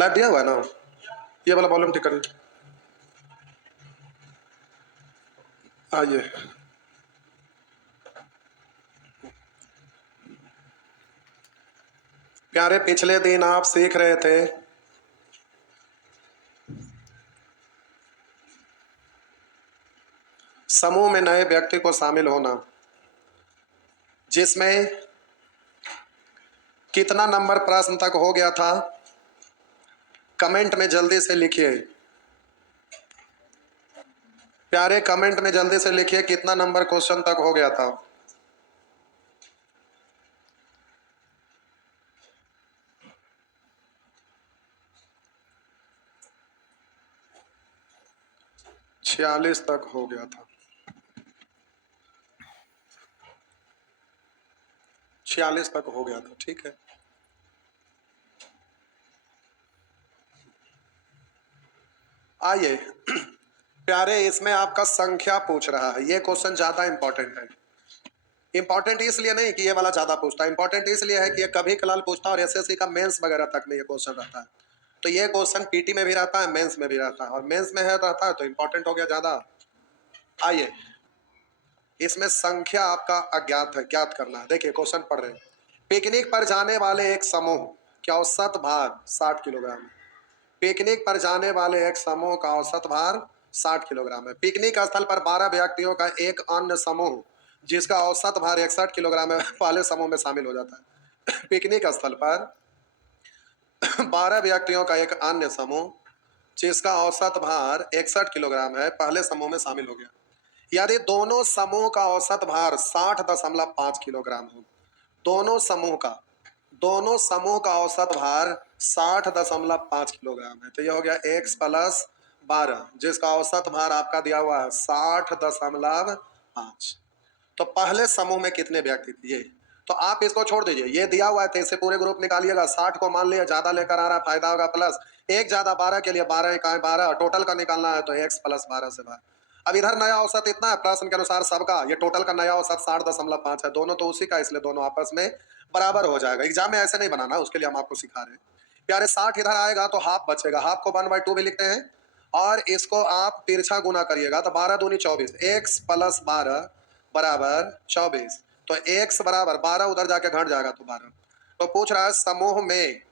Live दिया हुआ है ना, ये वाला वॉल्यूम ठीक करिए। आइए, प्यारे पिछले दिन आप सीख रहे थे समूह में नए व्यक्ति को शामिल होना, जिसमें कितना नंबर प्रश्न तक हो गया था कमेंट में जल्दी से लिखिए। प्यारे कमेंट में जल्दी से लिखिए कितना नंबर क्वेश्चन तक हो गया था। छियालीस तक हो गया था, 46 तक हो गया था, ठीक है। आइए प्यारे, इसमें आपका संख्या पूछ रहा है। ये क्वेश्चन ज्यादा इंपॉर्टेंट है। इंपॉर्टेंट इसलिए नहीं कि ये वाला ज्यादा पूछता है, इंपॉर्टेंट इसलिए है कि ये कभी कलाल पूछता है और एसएससी का मेंस वगैरह तक में ये क्वेश्चन रहता है। तो ये क्वेश्चन पीटी में भी रहता है, मेंस में भी रहता है, और मेंस में है रहता है तो इंपॉर्टेंट हो गया ज्यादा। आइए, इसमें संख्या आपका अज्ञात है, ज्ञात करना है। देखिए क्वेश्चन पढ़ रहे हैं। पिकनिक पर जाने वाले एक समूह का औसत भार 60 किलोग्राम है। पिकनिक पर जाने वाले एक समूह का औसत भार 60 किलोग्राम है। पिकनिक स्थल पर 12 व्यक्तियों का एक अन्य समूह जिसका औसत भार 61 किलोग्राम है पहले समूह में शामिल हो जाता है। पिकनिक स्थल पर 12 व्यक्तियों का एक अन्य समूह जिसका औसत भार 61 किलोग्राम है पहले समूह में शामिल हो गया। यदि दोनों समूह का औसत भार 60.5 किलोग्राम हो, दोनों समूह का औसत भार 60.5 किलोग्राम है, तो यह हो गया x प्लस 12 जिसका औसत भार आपका दिया हुआ है 60.5। तो पहले समूह में कितने व्यक्ति थे ये, तो आप इसको छोड़ दीजिए, ये दिया हुआ है तो इससे पूरे ग्रुप निकालिएगा। 60 को मान लिया ज्यादा लेकर आ रहा है, फायदा होगा प्लस एक ज्यादा 12 के लिए 12 इकाई 12 टोटल का निकालना है तो x प्लस 12 से 12। अब इधर नया औसत इतना है प्रश्न के अनुसार सबका, ये टोटल का नया औसत 60.5 है, दोनों तो उसी का, इसलिए दोनों आपस में बराबर हो जाएगा। एग्जाम में ऐसे नहीं बनाना, उसके लिए हम आपको सिखा रहे हैं। प्यारे 60 इधर आएगा तो हाफ बचेगा, हाफ को 1/2 भी लिखते हैं और इसको आप तिरछा गुना करिएगा तो 12 दूनी 24, x प्लस 12 बराबर 24। तो x बराबर 12 उधर जाके घट जाएगा तो 12। तो पूछ रहा है समूह में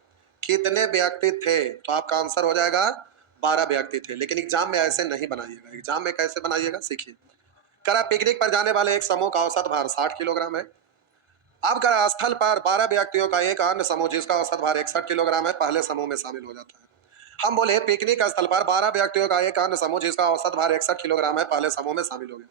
कितने व्यक्ति थे, तो आपका आंसर हो जाएगा 12 व्यक्ति थे। लेकिन एग्जाम में ऐसे नहीं बनाइएगा, एग्जाम में कैसे बनाइएगा सीखिए। करा पिकनिक पर जाने वाले एक समूह का औसत भार 60 किलोग्राम है। अब करा स्थल पर 12 व्यक्तियों का एक अन्य समूह जिसका औसत भार 61 किलोग्राम है पहले समूह में शामिल हो जाता है। हम बोले पिकनिक स्थल पर 12 व्यक्तियों का एक अन्य समूह जिसका औसत भार 61 किलोग्राम है पहले समूह में शामिल हो गया।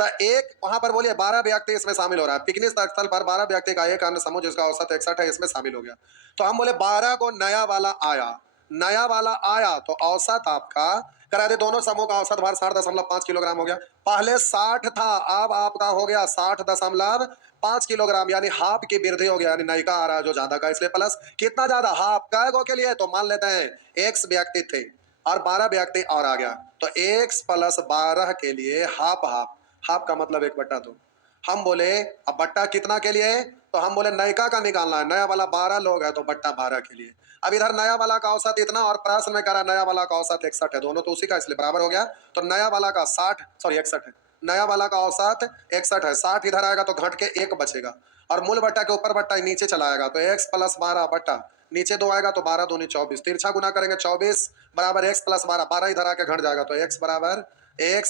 तो एक वहां पर बोलिए 12 व्यक्ति इसमें शामिल हो रहा है। पिकनिक स्थल पर 12 व्यक्ति का एक अन्य समूह जिसका औसत 61 है इसमें शामिल हो गया। तो हम बोले 12 को नया वाला आया, नया वाला आया तो औसत आपका करा दे, दोनों समूह का औसत भार 60.5 किलोग्राम हो गया। पहले 60 था, अब आपका हो गया 60.5 किलोग्राम, यानी हाफ की वृद्धि हो गया, यानी नयका आ रहा है जो ज्यादा का, इसलिए प्लस कितना ज्यादा हाफ का गो के लिए, तो मान लेते हैं x व्यक्ति थे और 12 व्यक्ति और आ गया तो x प्लस 12 के लिए हाफ हाफ, हाफ का मतलब 1/2। हम बोले अब बट्टा कितना के लिए, तो हम बोले नयका का निकालना है, नया वाला 12 लोग है तो बट्टा 12 के लिए। अब इधर नया वाला का औसत इतना और प्रश्न में करा नया वाला का औसत 61 है, दोनों तो उसी का इसलिए बराबर हो गया। तो नया वाला का 61 है, नया वाला का औसत 61 है, 60 इधर आएगा तो घट के 1 बचेगा और मूल बट्टा के ऊपर बट्टा नीचे चला आएगा तो x प्लस 12 बट्टा नीचे 2 आएगा तो 12 दूनी 24, तिरछा गुना करेंगे 24 बराबर x प्लस 12, 12 इधर आके घट जाएगा तो x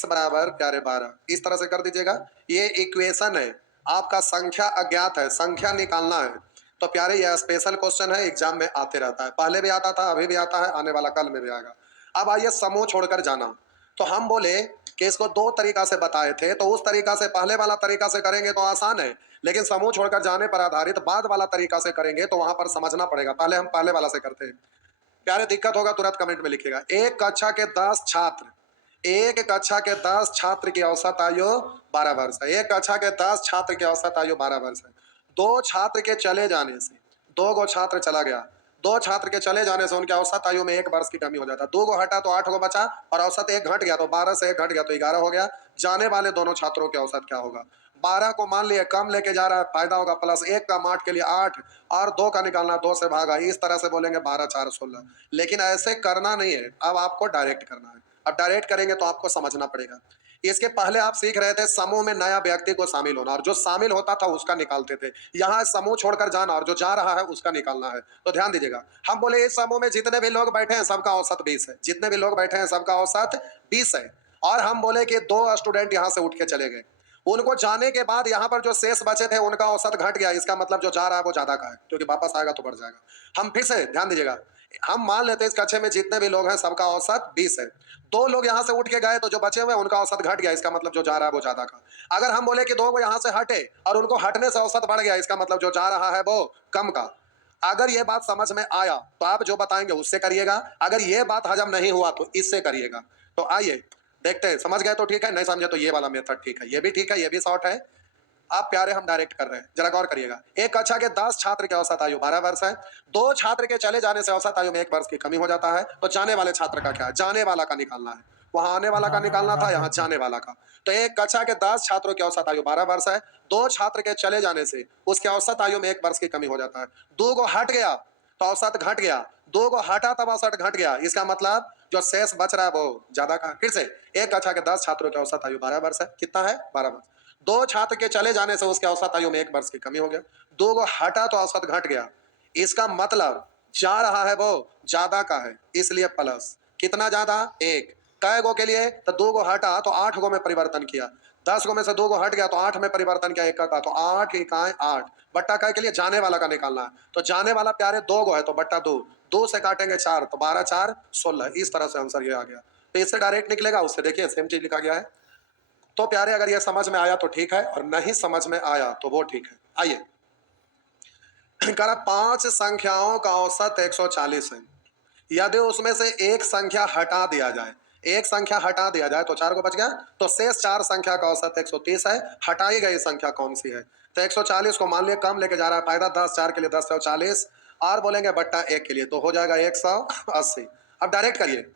बराबर प्यारे 12। इस तरह से कर दीजिएगा। ये इक्वेशन है आपका, संख्या अज्ञात है, संख्या निकालना है। तो प्यारे यह स्पेशल क्वेश्चन है, एग्जाम में आते रहता है, पहले भी आता था, अभी भी आता है, आने वाला कल में भी आएगा। अब आइए समूह छोड़कर जाना, तो हम बोले कि इसको दो तरीका से बताए थे, तो उस तरीका से पहले वाला तरीका से करेंगे तो आसान है, लेकिन समूह छोड़कर जाने पर आधारित बाद वाला तरीका से करेंगे तो वहां पर समझना पड़ेगा। पहले हम पहले वाला से करते हैं। प्यारे दिक्कत होगा तुरंत कमेंट में लिखिएगा। एक कक्षा के 10 छात्र, एक कक्षा के 10 छात्र की औसत आयु 12 वर्ष है। एक कक्षा के 10 छात्र की औसत आयु 12 वर्ष है। दो छात्र के चले जाने से, दो गो छात्र चला गया, दो छात्र के चले जाने से उनके औसत आयु में 1 वर्ष की कमी हो जाता है। 2 गो हटा तो 8 गो बचा और औसत 1 घट गया तो 12 से 1 घट गया तो 11 हो गया। जाने वाले दोनों छात्रों के औसत क्या होगा, 12 को मान लिया कम लेके जा रहा है, फायदा होगा प्लस, 1 कम 8 के लिए 8 और 2 का निकालना, 2 से भागा, इस तरह से बोलेंगे 12 4 16। लेकिन ऐसे करना नहीं है, अब आपको डायरेक्ट करना है। अब डायरेक्ट करेंगे तो आपको समझना पड़ेगा। इसके पहले आप सीख रहे थे समूह में नया व्यक्ति को शामिल होना, और जो शामिल होता था उसका निकालते थे। यहाँ समूह छोड़कर जाना और जो जा रहा है उसका निकालना है। तो ध्यान दीजिएगा, हम बोले इस समूह में जितने भी लोग बैठे हैं सबका औसत 20 है, जितने भी लोग बैठे हैं सबका औसत 20 है। और हम बोले कि 2 स्टूडेंट यहाँ से उठ के चले गए, उनको जाने के बाद यहाँ पर जो शेष बचे थे उनका औसत घट गया, इसका मतलब जो जा रहा है वो ज्यादा का है, क्योंकि वापस आएगा तो बढ़ जाएगा। हम फिर से ध्यान दीजिएगा, हम मान लेते हैं इस कक्षा में जितने भी लोग हैं सबका औसत 20 है। 2 लोग यहाँ से उठ के गए तो जो बचे हुए उनका औसत घट गया, इसका मतलब जो जा रहा है वो ज्यादा का। अगर हम बोले कि 2 वो यहाँ से हटे और उनको हटने से औसत बढ़ गया, इसका मतलब जो जा रहा है वो कम का। अगर ये बात समझ में आया तो आप जो बताएंगे उससे करिएगा, अगर ये बात हजम नहीं हुआ तो इससे करिएगा। तो आइए देखते हैं, समझ गए तो ठीक है, नहीं समझे तो ये वाला मेथड ठीक है, ये भी ठीक है, ये भी शॉर्ट है। आप प्यारे हम डायरेक्ट कर रहे हैं, जरा गौर करिएगा। एक कक्षा के 10 छात्र के औसत आयु 12 वर्ष है। 2 छात्र के चले जाने से औसत आयु में 1 वर्ष की कमी हो जाता है। तो जाने वाले छात्र का क्या है, जाने वाला का निकालना है। वहां आने वाला का निकालना था, यहाँ जाने वाला का। तो एक कक्षा के 10 छात्रों की औसत आयु 12 वर्ष है। 2 छात्र के चले जाने से उसके औसत आयु में 1 वर्ष की कमी हो जाता है। 2 को हट गया तो औसत घट गया, 2 को हटा तब औसत घट गया, इसका मतलब जो शेष बच रहा है वो ज्यादा का। फिर से, एक कक्षा के 10 छात्रों की औसत आयु 12 वर्ष है। कितना है, 12 वर्ष। 2 छात्र के चले जाने से उसके औसत आयु में 1 वर्ष की कमी हो गया। 2 को हटा तो औसत घट गया, इसका मतलब जा रहा है वो ज्यादा का है, इसलिए प्लस। कितना ज्यादा, 1। कै गो के लिए, तो 2 को हटा तो 8 गो में परिवर्तन किया। 10 गो में से 2 को हट गया तो 8 में परिवर्तन किया, 1 का तो 8 इकाई 8। बट्टा कै के लिए जाने वाला का निकालना है। तो जाने वाला प्यारे 2 गो है तो बट्टा 2, 2 से काटेंगे 4 तो 12 4 16। इस तरह से आंसर ये आ गया। तो इससे डायरेक्ट निकलेगा, उससे देखिए सेम चीज लिखा गया है। तो प्यारे अगर ये समझ में आया तो ठीक है, और नहीं समझ में आया तो वो ठीक है। आइए, करा 5 संख्याओं का औसत 140 है। यदि उसमें से एक संख्या हटा दिया जाए, एक संख्या हटा दिया जाए तो 4 को बच गया, तो शेष 4 संख्या का औसत 130 है। हटाई गई संख्या कौन सी है? तो 140 को मान लिया कम लेके जा रहा है, फायदा 10, 4 के लिए 10 और 40 और बोलेंगे बट्टा 1 के लिए, तो हो जाएगा 180। अब डायरेक्ट करिए,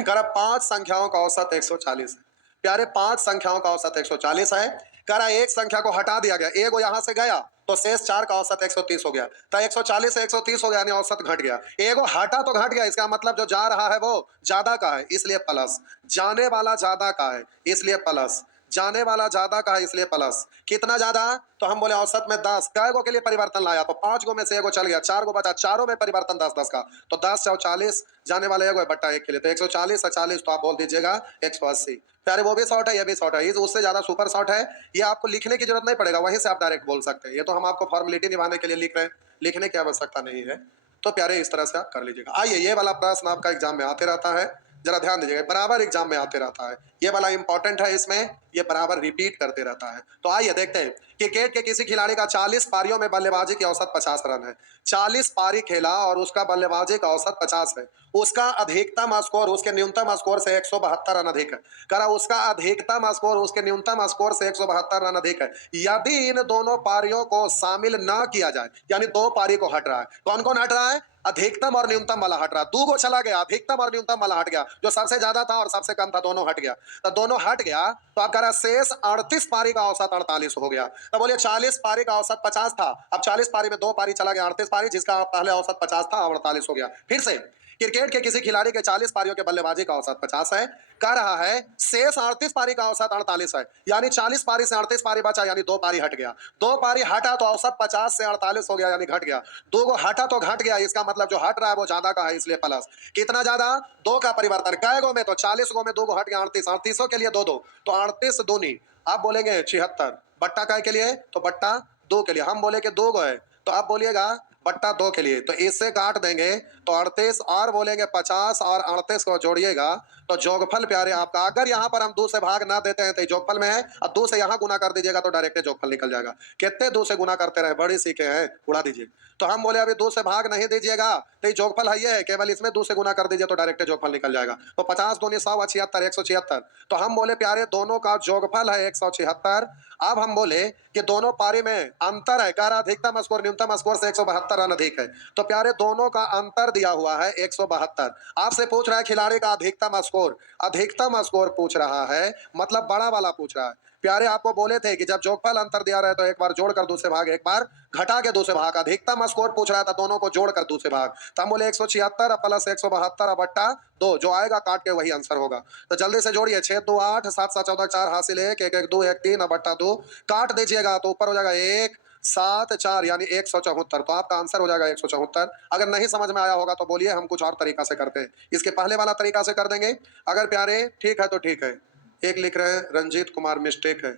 करा 5 संख्याओं का औसत 140 है। प्यारे 5 संख्याओं का औसत 140 है। करा एक संख्या को हटा दिया गया, एक वो यहां से गया तो शेष 4 का औसत 130 हो गया। तो 140 से 130 हो गया, यानी औसत घट गया। एगो हटा तो घट गया, इसका मतलब जो जा रहा है वो ज्यादा का है, इसलिए प्लस। जाने वाला ज्यादा का है इसलिए प्लस, जाने वाला ज्यादा का है इसलिए प्लस। कितना ज्यादा? तो हम बोले औसत में 10, कै गो के लिए परिवर्तन लाया तो 5 गो में से एगो चल गया, 4 गो बचा, चारों में परिवर्तन 10 10 का, तो 10 और 40, जाने वाले एगो है बट्टा 1 के लिए, तो 140 और 40 तो आप बोल दीजिएगा 180। प्यारे वो भी शॉर्ट है, ये भी शॉर्ट है, उससे ज्यादा सुपर शॉर्ट है। ये आपको लिखने की जरूरत नहीं पड़ेगा, वहीं से आप डायरेक्ट बोल सकते हैं। ये तो हम आपको फॉर्मेलिटी निभाने के लिए लिख रहे हैं, लिखने की आवश्यकता नहीं है। तो प्यारे इस तरह से आप कर लीजिएगा। आइए, ये वाला प्रश्न आपका एग्जाम में आते रहता है, जरा ध्यान दीजिएगा, बराबर एग्जाम में आते रहता है। ये वाला इंपॉर्टेंट है, इसमें ये बराबर रिपीट करते रहता है। तो आइए देखते हैं, क्रिकेट के किसी खिलाड़ी का 40 पारियों में बल्लेबाजी की औसत 50 रन है। 40 पारी खेला और उसका बल्लेबाजी का औसत 50 है। उसका अधिकतम स्कोर उसके न्यूनतम स्कोर से 172 रन अधिक है। करा उसका अधिकतम स्कोर उसके न्यूनतम स्कोर से 172 रन अधिक है। यदि इन दोनों पारियों को शामिल न किया जाए, यानी 2 पारी को हट रहा है, कौन कौन हट रहा है? अधिकतम और न्यूनतम वाला हट रहा, 2 को चला गया, अधिकतम और न्यूनतम वाला हट गया, जो सबसे ज्यादा था और सबसे कम था दोनों हट गया। तो दोनों हट गया तो आप कह रहा शेष 38 पारी का औसत 48 हो गया। तो बोलिए 40 पारी का औसत 50 था, अब 40 पारी में 2 पारी चला गया, 38 पारी, जिसका पहले औसत 50 था, 48 हो गया। फिर से, क्रिकेट के किसी खिलाड़ी के 40 पारियों के बल्लेबाजी का औसत 50 है, कह रहा है शेष 38 पारी का औसत 48 है, यानी 40 पारी से 38 पारी बचा, यानी 2 पारी हट गया। 2 पारी हटा तो औसत 50 से 48 हो गया, यानी घट गया। 2 को हटा तो घट गया, इसका मतलब जो हट रहा है वो ज्यादा का है, इसलिए प्लस। कितना ज्यादा? 2 का परिवर्तन, कै गो में? तो 40 गो में 2 को हट गया, 38, 38 के लिए 2 2, तो 38 दूनी आप बोलेंगे 76। बट्टा कै के लिए? तो बट्टा 2 के लिए। हम बोले कि 2 गो है तो आप बोलिएगा बट्टा 2 के लिए, तो इससे काट देंगे तो 38 और बोलेंगे 50 और 38 को जोड़िएगा तो जोगफल प्यारे आपका, अगर यहाँ पर हम 2 से भाग ना देते हैं तो जोगफल में है, और 2 से यहाँ गुना कर दीजिएगा तो डायरेक्ट जोगफल निकल जाएगा। कितने 2 से गुना करते रहे, बड़ी सीखे हैं, उड़ा दीजिए। तो हम बोले अभी 2 से भाग नहीं दीजिएगा तो जोगफल है, ये है केवल इसमें 2 से गुना कर दीजिए तो डायरेक्ट जोगफल निकल जाएगा। तो 50 दूनी 100, 76, 176। तो हम बोले प्यारे दोनों का जोगफल है 176। अब हम बोले कि दोनों पारी में अंतर है, कह रहा अधिकतम स्कोर न्यूनतम स्कोर से 172 रन अधिक है, तो प्यारे दोनों का अंतर दिया हुआ है 172। आपसे पूछ रहा है खिलाड़ी का अधिकतम स्कोर, अधिकतम स्कोर पूछ रहा है, मतलब बड़ा वाला पूछ रहा है। प्यारे आपको बोले थे कि जब जोगफल अंतर दिया रहे तो एक बार जोड़कर दूसरे भाग, एक बार घटा के दूसरे भाग। अधिकतम स्कोर पूछ रहा था, दोनों को जोड़कर दूसरे भाग। तो हम बोले 176 प्लस 172 बट्टा 2, जो आएगा काट के वही आंसर होगा। तो जल्दी से जोड़िए, 6 2 8, 7 7 14, 4 हासिल 1 1 1 2 1 3 बट्टा 2, काट दीजिएगा तो ऊपर हो जाएगा 1 7 4 यानी 174। तो आपका आंसर हो जाएगा 174। अगर नहीं समझ में आया होगा तो बोलिए, हम कुछ और तरीका से करते हैं। इसके पहले वाला तरीका से कर देंगे। अगर प्यारे ठीक है तो ठीक है। एक लिख रहे हैं रंजीत कुमार, मिस्टेक है।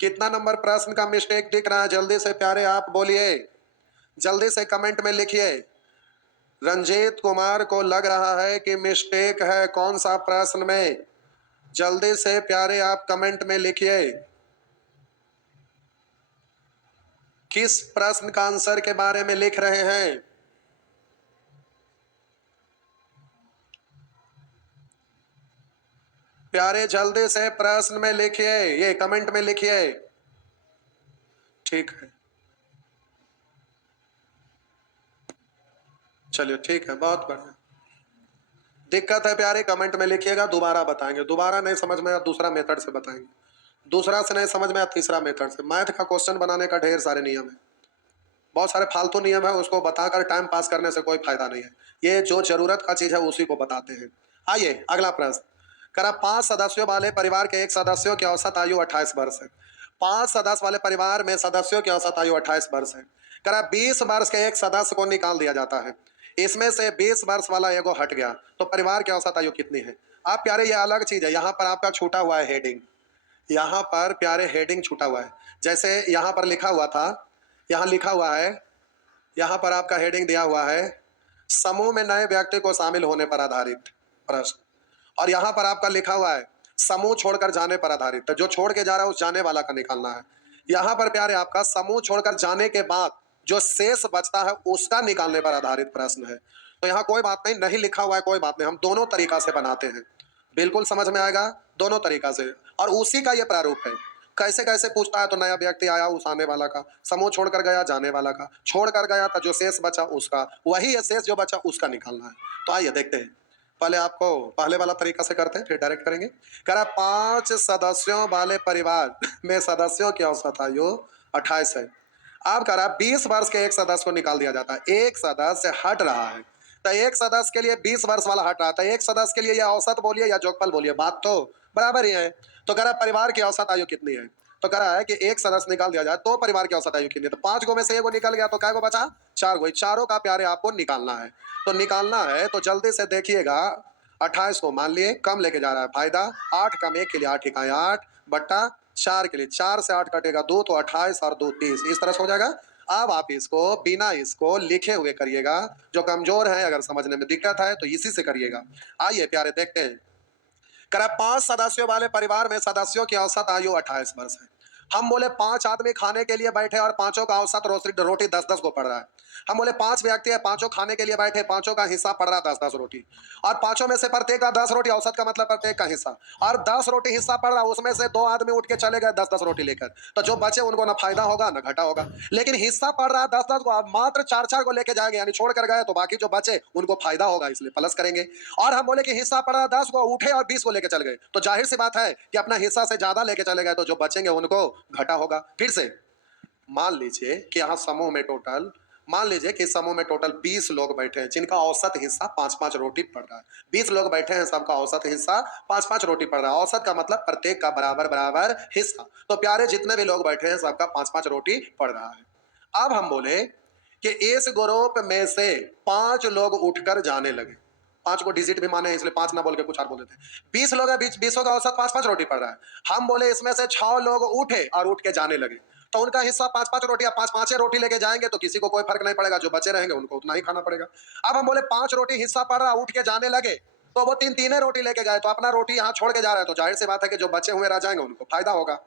कितना नंबर प्रश्न का मिस्टेक दिख रहा है? जल्दी से प्यारे आप बोलिए, जल्दी से कमेंट में लिखिए। रंजीत कुमार को लग रहा है कि मिस्टेक है कौन सा प्रश्न में? जल्दी से प्यारे आप कमेंट में लिखिए, किस प्रश्न का आंसर के बारे में लिख रहे हैं? प्यारे जल्दी से प्रश्न में लिखिए, ये कमेंट में लिखिए। ठीक है, चलिए ठीक है, बहुत बढ़िया। दिक्कत है प्यारे, कमेंट में लिखिएगा, दोबारा बताएंगे। दोबारा नहीं समझ में आया दूसरा मेथड से बताएंगे, दूसरा से नहीं समझ में आया तीसरा मेथड से। मैथ का क्वेश्चन बनाने का ढेर सारे नियम है, बहुत सारे फालतू नियम है, उसको बताकर टाइम पास करने से कोई फायदा नहीं है। ये जो जरूरत का चीज है उसी को बताते हैं। आइए अगला प्रश्न करा, 5 सदस्यों वाले परिवार के एक सदस्यों की औसत आयु 28 वर्ष है। 5 सदस्य वाले परिवार में सदस्यों की औसत आयु 28 वर्ष है। करा 20 वर्ष के एक सदस्य को निकाल दिया जाता है, इसमें से 20 वर्ष वाला एगो हट गया, तो परिवार की औसत आयु कितनी है? आप प्यारे ये अलग चीज है, यहाँ पर आपका छूटा हुआ है हेडिंग, यहाँ पर प्यारे हेडिंग छूटा हुआ है। जैसे यहाँ पर लिखा हुआ था, यहाँ लिखा हुआ है, यहाँ पर आपका हेडिंग दिया हुआ है समूह में नए व्यक्ति को शामिल होने पर आधारित प्रश्न, और यहाँ पर आपका लिखा हुआ है समूह छोड़कर जाने पर आधारित। तो जो छोड़ के जा रहा है उस जाने वाला का निकालना है। यहाँ पर प्यारे आपका समूह छोड़कर जाने के बाद जो शेष बचता है उसका निकालने पर आधारित प्रश्न है। तो यहाँ कोई बात नहीं, नहीं लिखा हुआ है कोई बात नहीं, हम दोनों तरीका से बनाते हैं, बिल्कुल समझ में आएगा दोनों तरीका से। और उसी का ये प्रारूप है, कैसे कैसे पूछता है तो नया व्यक्ति आया उस आने वाला का, समूह छोड़कर गया जाने वाला का, छोड़कर गया था जो शेष बचा उसका, वही शेष जो बचा उसका निकालना है। तो आइए देखते हैं, पहले आपको पहले वाला तरीका से करते हैं फिर डायरेक्ट करेंगे। कह रहा 5 सदस्यों वाले परिवार में सदस्यों की औसत आयु 28 है। आप कह रहा 20 वर्ष के एक सदस्य को निकाल दिया जाता है, एक सदस्य हट रहा है, तो एक सदस्य के लिए 20 वर्ष वाला हट रहा था, एक सदस्य के लिए या औसत बोलिए या जोगफल बोलिए, बात तो बराबर ही है। तो कह रहा परिवार की औसत आयु कितनी है? तो कह रहा है कि एक सदस्य निकाल दिया जाए तो परिवार की औसत आयु कितनी है? तो 5 गो में से एगो निकल गया तो क्या गो बचा? 4 गो। चारों का प्यारे आपको निकालना है। तो निकालना है तो जल्दी से देखिएगा, 28 को मान लिए कम लेके जा रहा है फायदा, 8 कम 1 के लिए 8 इकाई 8 बट्टा 4 के लिए 4 से 8 कटेगा 2, तो 28 और 2 30, इस तरह से हो जाएगा। अब आप इसको बिना इसको लिखे हुए करिएगा, जो कमजोर है अगर समझने में दिक्कत है तो इसी से करिएगा। आइए प्यारे देखते हैं। करा 5 सदस्यों वाले परिवार में सदस्यों की औसत आयु 28 वर्ष है। हम बोले 5 आदमी खाने के लिए बैठे और पांचों का औसत रोटी 10-10 को पड़ रहा है। हम बोले 5 व्यक्ति है, पांचों खाने के लिए बैठे, पांचों का हिस्सा पड़ रहा 10-10 रोटी, और पांचों में से प्रत्येक का 10 रोटी, औसत का मतलब प्रत्येक का हिस्सा, और 10 रोटी हिस्सा पड़ रहा, उसमें से 2 आदमी उठ के चले गए 10-10 रोटी लेकर, तो जो बचे उनको ना फायदा होगा ना घाटा होगा। लेकिन हिस्सा पड़ रहा 10-10 को, आप मात्र 4-4 को लेके जाएंगे, यानी छोड़ कर गए, तो बाकी जो बचे उनको फायदा होगा, इसलिए प्लस करेंगे। और हम बोले कि हिस्सा पड़ रहा 10 को, उठे और 20 को लेके चल गए, तो जाहिर सी बात है कि अपना हिस्सा से ज्यादा लेके चले गए, तो जो बचेंगे उनको घाटा होगा। फिर से मान लीजिए कि यहाँ समूह में टोटल, मान लीजिए कि समूह में टोटल 20 लोग बैठे हैं जिनका औसत हिस्सा 5-5 रोटी पड़ रहा है। 20 लोग बैठे हैं, सबका औसत हिस्सा 5-5 रोटी पड़ रहा है। औसत का मतलब प्रत्येक का बराबर बराबर हिस्सा। तो प्यारे जितने भी लोग बैठे हैं सबका 5-5 रोटी पड़ रहा है। अब हम बोले कि इस ग्रुप में से 5 लोग उठकर जाने लगे, 5 को डिजिट भी माने इसलिए 5 ना बोल के कुछ और बोल देते हैं। 20 लोग है, 20 का औसत 5-5 रोटी पड़ रहा है। हम बोले इसमें से 6 लोग उठे और उठ के जाने लगे, तो उनका हिस्सा 5-5 रोटी, 5-5 रोटी लेके जाएंगे तो किसी को कोई फर्क नहीं पड़ेगा, जो बचे रहेंगे उनको उतना ही खाना पड़ेगा। अब हम बोले 5 रोटी हिस्सा पड़ रहा, उठ के जाने लगे, तो वो 3-3 रोटी लेके गए, तो अपना रोटी यहाँ छोड़ के जा रहे हैं, तो जाहिर सी बात है कि जो बचे हुए रह जाएंगे उनको फायदा होगा।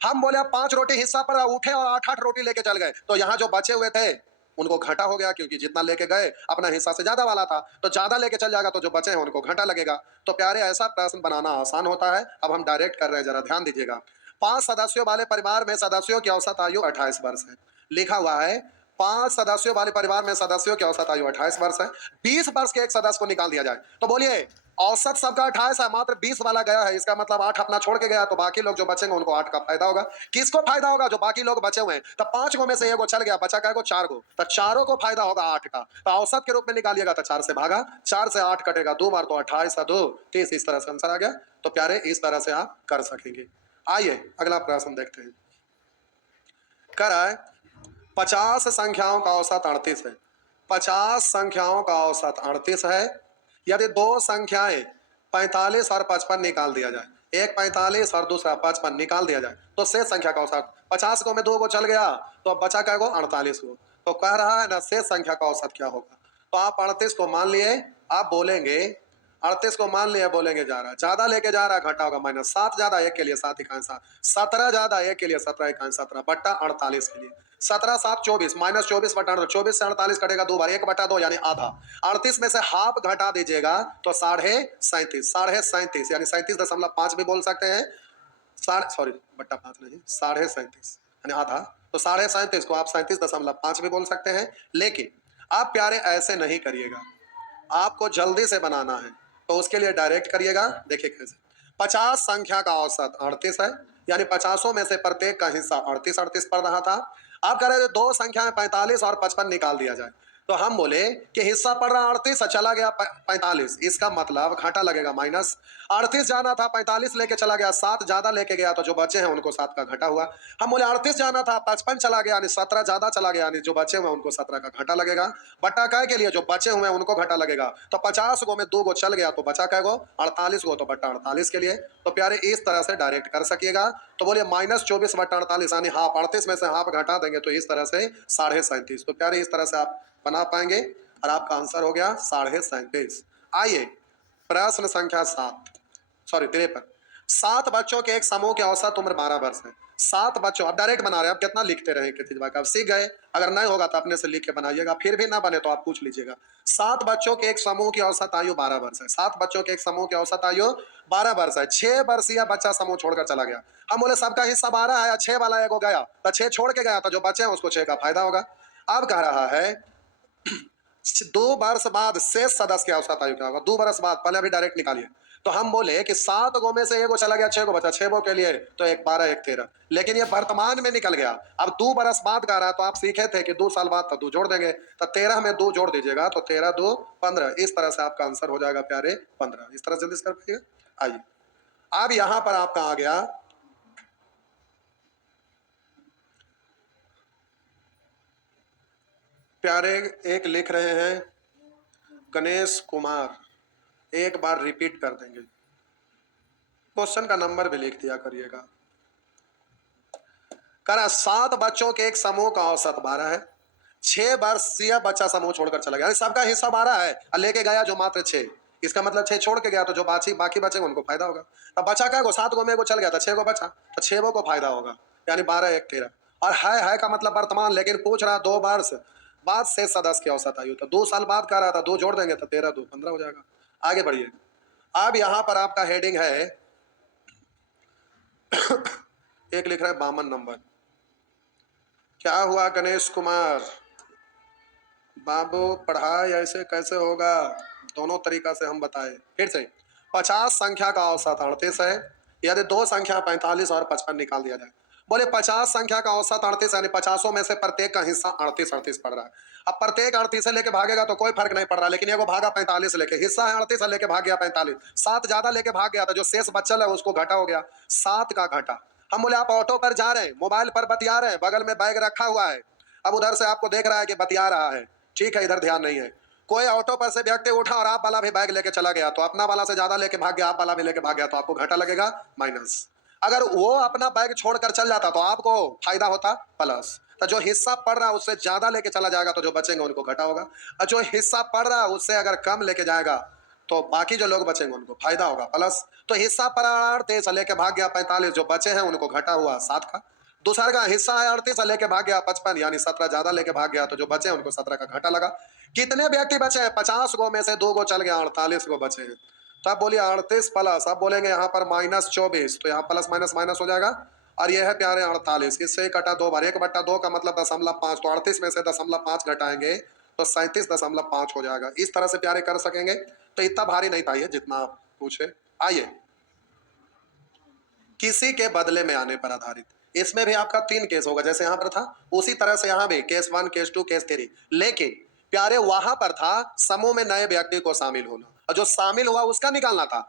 हम बोले अब 5 रोटी हिस्सा पड़ रहा, उठे और 8-8 रोटी लेके चल गए, तो यहाँ जो बचे हुए थे उनको घाटा हो गया, क्योंकि जितना लेके गए अपना हिस्सा से ज्यादा वाला था, तो ज्यादा लेके चल जाएगा, तो जो बचे हैं उनको घाटा लगेगा। तो प्यारे ऐसा प्रश्न बनाना आसान होता है। अब हम डायरेक्ट कर रहे हैं, जरा ध्यान दीजिएगा। 5 सदस्यों वाले परिवार में सदस्यों की औसत आयु 28 वर्ष है। लिखा हुआ है 5 सदस्यों वाले परिवार में सदस्यों की औसत आयु 28 वर्ष है। 20 वर्ष के एक सदस्य को निकाल दिया जाए तो बोलिए औसत सबका 28 है, मात्र 20 वाला गया है, इसका मतलब 8 अपना छोड़ के गया, तो बाकी लोग जो बचेंगे उनको 8 का फायदा होगा। किसको फायदा होगा? जो बाकी लोग बचे हुए हैं। तो 5 गो में से एगो चल गया, बचा क्या? 4 गो, तो चारों को फायदा होगा 8 का। तो औसत के रूप में निकालिएगा तो 4 से भागा, 4 से 8 कटेगा, 2 बार तो 28 है 2 30, इस तरह से आंसर आ गया। तो प्यारे इस तरह से आप कर सकेंगे। आइए अगला प्रश्न देखते हैं। कह रहा है 50 संख्याओं का औसत 38 है। 50 संख्याओं का औसत 38 है। यदि दो संख्याएं 45 और 55 निकाल दिया जाए, एक 45 और दूसरा 55 निकाल दिया जाए, तो शेष संख्या का औसत 50 को में 2 को चल गया, तो अब बचा क्या? 48 को। तो कह रहा है ना शेष संख्या का औसत क्या होगा? तो आप 38 को मान लिए, आप बोलेंगे 38 को मान लिया, बोलेंगे जा रहा, ज्यादा लेके जा रहा, घटा होगा माइनस 7 ज्यादा 1 के लिए 7 इकाई 7, 17 ज्यादा 1 के लिए 17 इकाई 17 बट्टा 48 के लिए 17 7 24 माइनस 24 बटा 24 से 48 कटेगा 2 बार, 1 बटा 2 यानी आधा। 38 में से हाफ घटा दीजिएगा तो 37.5 यानी 37.5 भी बोल सकते हैं। सॉरी बट्टा 5 नहीं, 37.5 यानी आधा। तो 37.5 को आप 37.5 भी बोल सकते हैं। लेकिन आप प्यारे ऐसे नहीं करिएगा, आपको जल्दी से बनाना है तो उसके लिए डायरेक्ट करिएगा। देखिए कैसे, 50 संख्या का औसत 38 है, यानी 50 में से प्रत्येक का हिस्सा 38 38 पड़ रहा था। आप कह रहे थे दो संख्या में 45 और 55 निकाल दिया जाए, तो हम बोले कि हिस्सा पड़ रहा 38 चला गया 45, इसका मतलब घाटा लगेगा माइनस। 38 जाना था 45 लेके चला गया, 7 ज्यादा लेके गया, तो जो बचे हैं उनको 7 का घाटा हुआ। हम बोले 38 जाना था 55 चला गया, यानी 17 ज्यादा चला गया, यानी जो बचे हुए उनको 17 का घाटा लगेगा। बट्टा काय के लिए जो बचे हुए हैं उनको घाटा लगेगा। तो 50 गो में 2 गो चल गया, तो बचा काय गो? 48 गो, तो बट्टा 48 के लिए। तो प्यारे इस तरह से डायरेक्ट कर सकिएगा। तो बोलिए माइनस 24 बट्टा 48 यानी हाफ, 38 में से हाफ घटा देंगे तो इस तरह से 37.5। तो प्यारे इस तरह से आप बना पाएंगे और आपका आंसर हो गया 37.5। आइए प्रश्न संख्या 53। 7 बच्चों के एक समूह की औसत उम्र 12 वर्ष है। 7 बच्चों, आप डायरेक्ट बना रहे हैं, आप कितना लिखते रहे किसी बात, आप सीख गए। अगर नहीं होगा तो अपने से लिख के बनाइएगा, फिर भी ना बने तो आप पूछ लीजिएगा। 7 बच्चों के एक समूह की औसत आयु 12 वर्ष है। 7 बच्चों के एक समूह की औसत आयु 12 वर्ष है। 6 वर्षीय बच्चा समूह छोड़कर चला गया। हम बोले सबका हिस्सा 12 है, 6 वाला एगो गया, तो 6 छोड़ के गया, तो जो बचे हैं उसको 6 का फायदा होगा। अब कह रहा है 2 वर्ष बाद शेष सदस्य की औसत आयु क्या होगा? 2 वर्ष बाद, पहले अभी डायरेक्ट निकालिए। तो हम बोले कि 7 गो में से एगो चला गया, 6 गो बचा, 6 गो के लिए तो 1 12 1 13, लेकिन ये वर्तमान में निकल गया। अब 2 बरस बाद का रहा है, तो आप सीखे थे कि 2 साल बाद तो 2 जोड़ देंगे, तो 13 में 2 जोड़ दीजिएगा, तो 13 2 15, इस तरह से आपका आंसर हो जाएगा प्यारे 15। इस तरह जल्दी से कर पाइएगा। आइए अब यहां पर आपका आ गया प्यारे, एक लिख रहे हैं गणेश कुमार, एक बार रिपीट कर देंगे, क्वेश्चन का नंबर भी लिख दिया करिएगा। करा 7 बच्चों के एक समूह का औसत 12 है। 6 वर्षीय बच्चा समूह छोड़कर चला गया, सबका हिस्सा 12 है और लेके गया जो मात्र 6, इसका मतलब 6 छोड़ के गया, तो जो बाकी बचे उनको फायदा होगा। अब बचा क्या? 7 गो में चल गया था, 6 गो बचा, तो 6 गो को फायदा होगा, यानी 12 1 13। और है का मतलब वर्तमान, लेकिन पूछ रहा 2 वर्ष बाद से सदस्य की औसत आयु, तो 2 साल बाद का रहा था, 2 जोड़ देंगे तो 13 2 15 हो जाएगा। आगे बढ़िए। अब यहां पर आपका हेडिंग है एक लिख रहा है 52 नंबर। क्या हुआ गणेश कुमार बाबू, पढ़ाई ऐसे कैसे होगा? दोनों तरीका से हम बताए फिर से। 50 संख्या का औसत 38 है, यदि दो संख्या 45 और 55 निकाल दिया जाए। बोले 50 संख्या का औसत 38 यानी 50 में से प्रत्येक का हिस्सा 38 38 पड़ रहा है। अब प्रत्येक 38 से लेके भागेगा तो कोई फर्क नहीं पड़ रहा, लेकिन एगो भागा 45 लेके, हिस्सा है 38 लेके भाग गया 45, 7 ज्यादा लेके भाग गया, तो जो शेष बचल है उसको घटा हो गया, 7 का घटा। हम बोले आप ऑटो पर जा रहे हैं, मोबाइल पर बतिया रहे हैं, बगल में बैग रखा हुआ है, अब उधर से आपको देख रहा है कि बतिया रहा है, ठीक है, इधर ध्यान नहीं है। कोई ऑटो पर से व्यक्ति उठा और आप वाला भी बैग लेके चला गया, तो अपना वाला से ज्यादा लेके भाग गया, आप वाला भी लेके भाग गया, तो आपको घाटा लगेगा माइनस। अगर वो अपना बैग छोड़कर चल जाता तो आपको फायदा होता प्लस। तो जो हिस्सा पड़ रहा है उससे ज्यादा लेके चला जाएगा, तो जो बचेंगे उनको घाटा होगा, और जो हिस्सा पड़ रहा है उससे अगर कम लेके जाएगा तो बाकी जो लोग बचेंगे उनको फायदा होगा प्लस। तो हिस्सा पर 38 लेके भाग गया 45, जो बचे हैं उनको घाटा हुआ 7 का। दूसरा का हिस्सा है 38 लेके भाग गया 55, यानी 17 ज्यादा लेके भाग गया, तो जो बचे उनको 17 का घाटा लगा। कितने व्यक्ति बचे हैं? 50 गो में से 2 गो चल गया, 48 गो बचे हैं। तो आप बोलिए 38 प्लस, आप बोलेंगे यहाँ पर माइनस 24, तो यहाँ प्लस माइनस माइनस हो जाएगा, और यह है प्यारे 48, इससे कटा 2 बार, 1/2 का मतलब 0.5, तो 38 में से 0.5 घटाएंगे तो 37.5 हो जाएगा। इस तरह से प्यारे कर सकेंगे, तो इतना भारी नहीं था ये जितना आप पूछे। आइए, किसी के बदले में आने पर आधारित, इसमें भी आपका 3 केस होगा जैसे यहां पर था, उसी तरह से यहां भी केस 1, केस 2, केस 3। लेकिन प्यारे वहां पर था समूह में नए व्यक्ति को शामिल होना, और जो शामिल हुआ उसका निकालना था,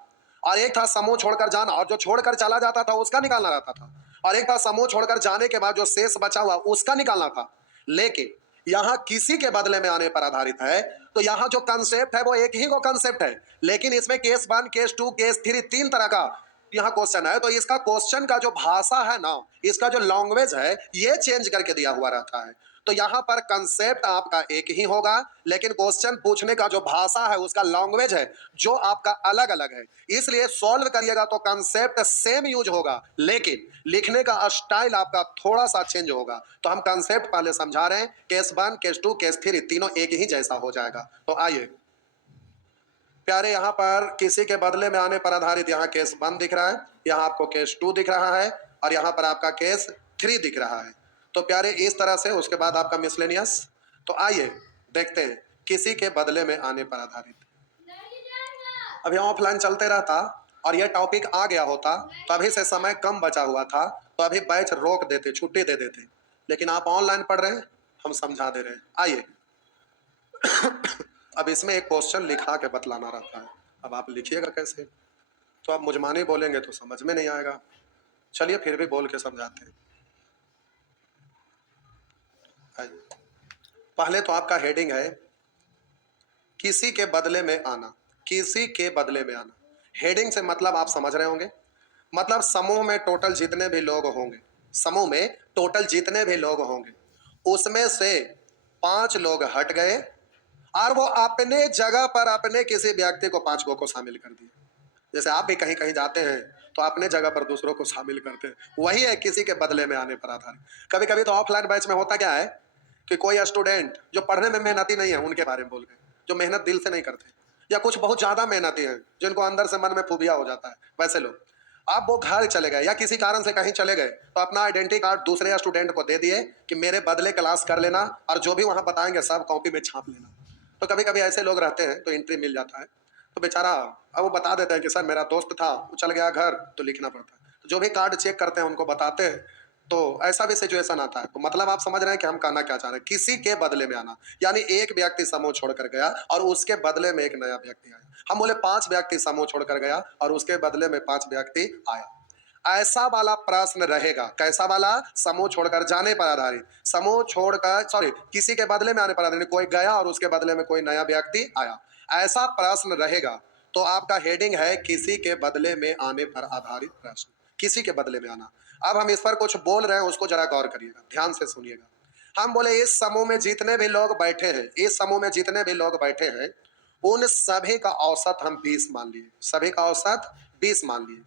और एक था समूह छोड़कर जाना, और जो छोड़कर चला जाता था उसका निकालना रहता था, और एक था समूह छोड़कर जाने के बाद जो शेष बचा हुआ उसका निकालना था। लेकिन यहां किसी के बदले में आने पर आधारित है, तो यहां जो कंसेप्ट है वो एक ही को कंसेप्ट है, लेकिन इसमें केस 1, केस 2, केस 3 तीन तरह का यहाँ क्वेश्चन है। तो इसका क्वेश्चन का जो भाषा है ना, इसका जो लैंग्वेज है, ये चेंज करके दिया हुआ रहता है। तो यहाँ पर कंसेप्ट आपका एक ही होगा, लेकिन क्वेश्चन पूछने का जो भाषा है, उसका लैंग्वेज है जो आपका अलग अलग है। इसलिए सॉल्व करिएगा तो कंसेप्ट सेम यूज होगा, लेकिन लिखने का स्टाइल आपका थोड़ा सा चेंज होगा। तो हम कंसेप्ट पहले समझा रहे हैं, केस 1, केस 2, केस 3 तीनों एक ही जैसा हो जाएगा। तो आइए प्यारे, यहाँ पर किसी के बदले में आने पर आधारित यहाँ केस 1 दिख रहा है, यहाँ आपको केस 2 दिख रहा है, और यहाँ पर आपका केस 3 दिख रहा है। तो प्यारे इस तरह से, उसके बाद आपका मिसलेनियस। तो आइए देखते हैं किसी के बदले में आने पर आधारित। अभी ऑफलाइन चलते रहता और यह टॉपिक आ गया होता तो अभी से समय कम बचा हुआ था, तो अभी बैच रोक देते, छुट्टी दे देते, लेकिन आप ऑनलाइन पढ़ रहे हैं, हम समझा दे रहे हैं। आइए अब इसमें एक क्वेश्चन लिखा के बतलाना रहता है, अब आप लिखिएगा कैसे, तो आप मुझमानी बोलेंगे तो समझ में नहीं आएगा। चलिए फिर भी बोल के समझाते हैं। आइए, पहले तो आपका हेडिंग है किसी के बदले में आना। किसी के बदले में आना, हेडिंग से मतलब आप समझ रहे होंगे, मतलब समूह में टोटल जितने भी लोग होंगे, समूह में टोटल जितने भी लोग होंगे, उसमें से 5 लोग हट गए और वो अपने जगह पर अपने किसी व्यक्ति को 5 को शामिल कर दिया। जैसे आप भी कहीं कहीं जाते हैं तो अपने जगह पर दूसरों को शामिल करते हैं, वही है किसी के बदले में आने पर आधारित। कभी कभी तो ऑफलाइन बैच में होता क्या है कि कोई स्टूडेंट जो पढ़ने में मेहनती नहीं है, उनके बारे में बोल गए, जो मेहनत दिल से नहीं करते, या कुछ बहुत ज्यादा मेहनती हैं जिनको अंदर से मन में फूबिया हो जाता है, वैसे लोग, आप वो घर चले गए या किसी कारण से कहीं चले गए, तो अपना आइडेंटिटी कार्ड दूसरे स्टूडेंट को दे दिए कि मेरे बदले क्लास कर लेना, और जो भी वहां बताएंगे सब कॉपी में छाप लेना। तो कभी कभी ऐसे लोग रहते हैं तो एंट्री मिल जाता है, तो बेचारा अब वो बता देते हैं कि सर मेरा दोस्त था, वो चल गया घर, तो लिखना पड़ता है। तो जो भी कार्ड चेक करते हैं उनको बताते हैं, तो ऐसा भी सिचुएशन आता है। तो मतलब आप समझ रहे हैं कि हम कहना क्या चाह रहे हैं, किसी के बदले में आना, यानी एक व्यक्ति समूह छोड़कर गया और उसके बदले में एक नया व्यक्ति आया। हम बोले 5 व्यक्ति समूह छोड़कर गया और उसके बदले में 5 व्यक्ति आया, ऐसा वाला प्रश्न रहेगा। कैसा वाला? समूह छोड़कर जाने पर आधारित, समूह छोड़कर, सॉरी, किसी के बदले में आने पर आधारित, कोई गया और उसके बदले में कोई नया व्यक्ति आया, ऐसा प्रश्न रहेगा। तो आपका हेडिंग है किसी के बदले में आने पर आधारित प्रश्न, किसी के बदले में आना। अब हम इस पर कुछ बोल रहे हैं, उसको जरा गौर करिएगा, ध्यान से सुनिएगा। हम बोले इस समूह में जितने भी लोग बैठे हैं, इस समूह में जितने भी लोग बैठे हैं, उन सभी का औसत हम 20 मान लिए, सभी का औसत 20 मान लिए।